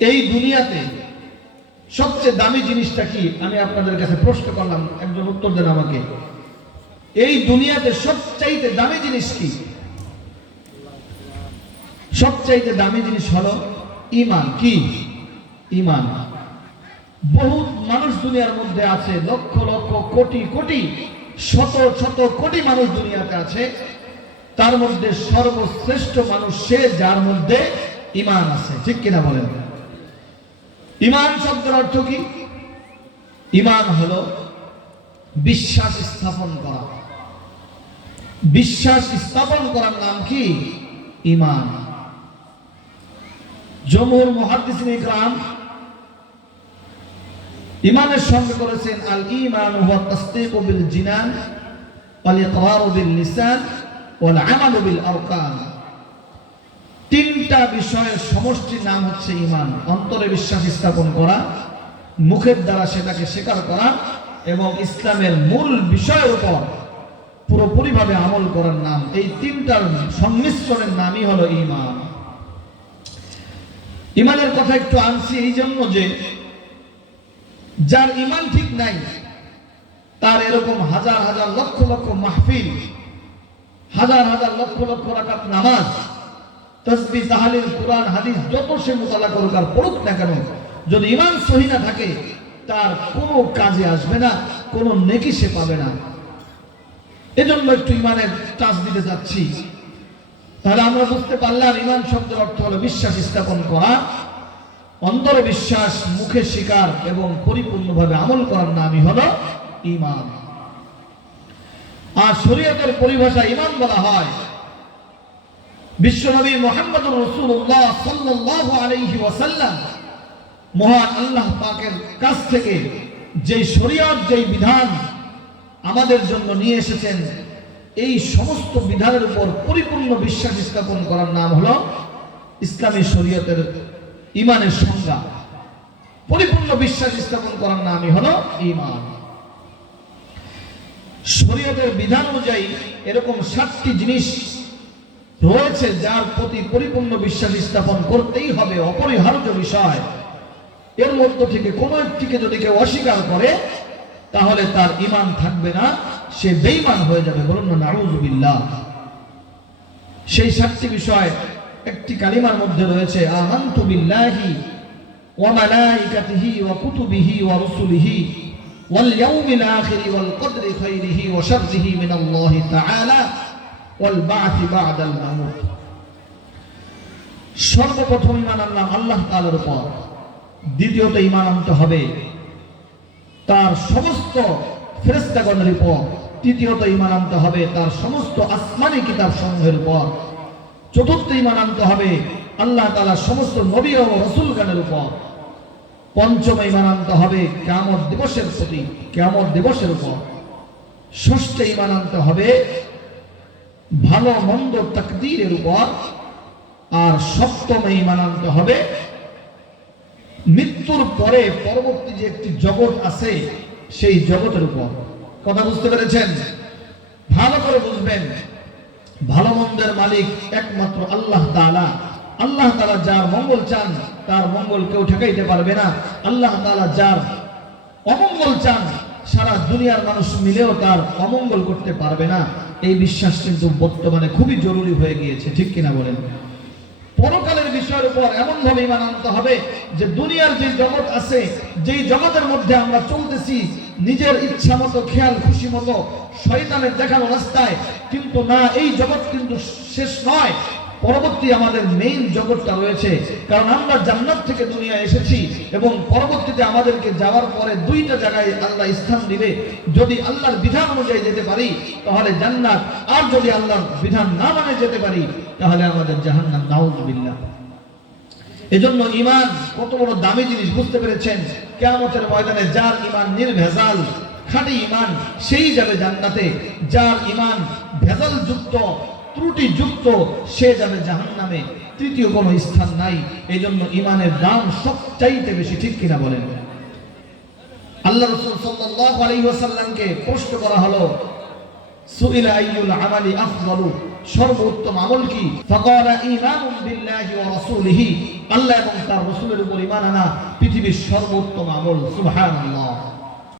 এই দুনিয়াতে সবচেয়ে দামি জিনিসটা কি? আমি আপনাদের কাছে প্রশ্ন করলাম, একজন উত্তর দেন আমাকে। এই দুনিয়াতে সবচাইতে দামি জিনিস কি? সবচাইতে দামি জিনিস হলো ইমান। কি? ইমান। বহু মানুষ দুনিয়ার মধ্যে আছে, লক্ষ লক্ষ, কোটি কোটি, শত শত কোটি মানুষ দুনিয়াতে আছে। তার মধ্যে সর্বশ্রেষ্ঠ মানুষ সে যার মধ্যে ইমান আছে। ঠিক কিনা বলেন? ইমান শব্দের অর্থ কি? ইমান হল বিশ্বাস স্থাপন করা। বিশ্বাস স্থাপন করার নাম কি? ইমান। জমুর মহাদিসিন ইকরাম ইমানের সঙ্গে করেছেন, আল ইমান হুয়া তাসদীকু বিল জিনান ওয়াল ইকরারু বিল লিসান ওয়াল আমালু বিল আরকান। তিনটা বিষয়ের সমষ্টির নাম হচ্ছে ইমান। অন্তরে বিশ্বাস স্থাপন করা, মুখের দ্বারা সেটাকে স্বীকার করা এবং ইসলামের মূল বিষয়ের উপর পুরোপুরিভাবে আমল করার নাম। এই তিনটার সংমিশ্রণের নামই হলো ইমান। ইমানের কথা একটু আনছি এই জন্য যে, যার ইমান ঠিক নাই, তার এরকম হাজার হাজার লক্ষ লক্ষ মাহফিল, হাজার হাজার লক্ষ লক্ষ রাকাত নামাজ তসবি তাহালিল কোরআন হাদিস যত সে মোতালা করুক আর পড়ুক না কেন, যদি ইমান সহি না থাকে, তার কোনো কাজে আসবে না, কোনো নেকি সে পাবে না। এজন্য একটু ইমানের টাচ দিতে যাচ্ছি। তাহলে আমরা বুঝতে পারলাম, ইমান শব্দের অর্থ হলো বিশ্বাস স্থাপন করা, অন্তরে বিশ্বাস, মুখে স্বীকার এবং পরিপূর্ণভাবে আমল করার নামই হলো ইমান। আর শরীয়তের পরিভাষা ইমান বলা হয় বিশ্বনবী মোহাম্মদ রসুল্লাহ সাল্লাল্লাহু আলাইহি ওয়াসাল্লাম। মহান আল্লাহ পাকের কাছ থেকে যেই শরীয়ত, যেই বিধান আমাদের জন্য নিয়ে এসেছেন, এই সমস্ত বিধানের উপর পরিপূর্ণ বিশ্বাস স্থাপন করার নাম হলো ইসলামী শরীয়তের ইমানের সংজ্ঞা। পরিপূর্ণ বিশ্বাস স্থাপন করার নামই হলো ইমান শরীয়তের বিধান অনুযায়ী এরকম সাতটি জিনিস রয়েছে যার প্রতি পরিপূর্ণ বিশ্বাস স্থাপন করতেই হবে, অপরিহার্য বিষয়। এর মধ্য থেকে কোনো একটিকে যদি কেউ অস্বীকার করে, তাহলে তার ইমান থাকবে না, সে বেঈমান হয়ে যাবে। বলুন না সেই সাতটি বিষয়, একটি কালিমার মধ্যে রয়েছে, আমান্তু বিল্লাহি ওয়া কুতুবিহি ওয়া রুসুলিহি ওয়াল ইয়াউমিল আখির ওয়াল কদরি খাইরিহি ওয়া শাররিহি মিনাল্লাহি তাআলা। সর্বপ্রথম ঈমান আনলাম আল্লাহ তাআলার উপর। দ্বিতীয়ত ঈমান আনতে হবে তার সমস্ত ফেরেস্তাগণের উপর। তৃতীয়ত ইমান আনতে হবে তার সমস্ত আসমানি কিতাব সমূহের উপর। চতুর্থ ইমান আনতে হবে আল্লাহ তালা সমস্ত নবী ও রসুলগানের উপর। পঞ্চম ইমান আনতে হবে কেমন দিবসের প্রতি কেমন দিবসের উপর। ষষ্ঠ ইমান আনতে হবে ভালো মন্দ তাকদীরের উপর আর সপ্তম ইমান আনতে হবে। মৃত্যুর পরে পরবর্তী যে একটি জগৎ আছে, সেই জগতের উপর। কথা বুঝতে পেরেছেন? ভালো করে বুঝবেন। ভালো মন্দের মালিক একমাত্র আল্লাহ তাআলা। আল্লাহ তাআলা যার মঙ্গল চান, তার মঙ্গল কেউ ঠেকাইতে পারবে না। আল্লাহ তালা যার অমঙ্গল চান, সারা দুনিয়ার মানুষ মিলেও তার অমঙ্গল করতে পারবে না। এই বিশ্বাস কিন্তু বর্তমানে খুবই জরুরি হয়ে গিয়েছে, ঠিক কিনা বলেন? পরকালের বিষয়ের উপর এমন ভাবে ইমান আনতে হবে যে দুনিয়ার যে জগৎ আছে, যেই জগতের মধ্যে আমরা চলতেছি, নিজের ইচ্ছা মতো, খেয়াল, খুশি মতো, শয়তানের দেখানো রাস্তায়, কিন্তু না, এই জগৎ কিন্তু শেষ নয়। পরবর্তী আমাদের মেইন জগৎটা রয়েছে। কারণ আমরা জান্নাত থেকে দুনিয়া এসেছি এবং পরবর্তীতে আমাদেরকে যাওয়ার পরে দুইটা জায়গায় আল্লাহ স্থান দিবে। যদি আল্লাহর বিধান অনুযায়ী যেতে পারি, তাহলে জান্নাত। আর যদি আল্লাহর বিধান না মানে যেতে পারি, তাহলে আমাদের জাহান্নাম। নাউজুবিল্লাহ। এজন্য ইমান কত বড় দামি জিনিস, বুঝতে পেরেছেন? কেয়ামতের ময়দানে যার ইমান নির্ভেজাল, খাঁটি ইমান সেই যাবে জান্নাতে। যার ইমান ভেজাল যুক্ত ত্রুটি যুক্ত সে যাবে জাহান্নামে। তৃতীয় কোনো স্থান নাই। এই জন্য ইমানের দাম সবচাইতে বেশি, ঠিক কিনা বলেন? আল্লাহ রসুল ওয়াসাল্লামকে প্রশ্ন করা হলো, সুইলা আইয়ুল আমালি সর্বোত্তম আমল কি? ফাকালা ঈমানুন বিল্লাহি ওয়া রাসূলিহি। আল্লাহ এবং তার রসুলের উপর ইমান আনা পৃথিবীর সর্বোত্তম আমল। সুবহানাল্লাহ।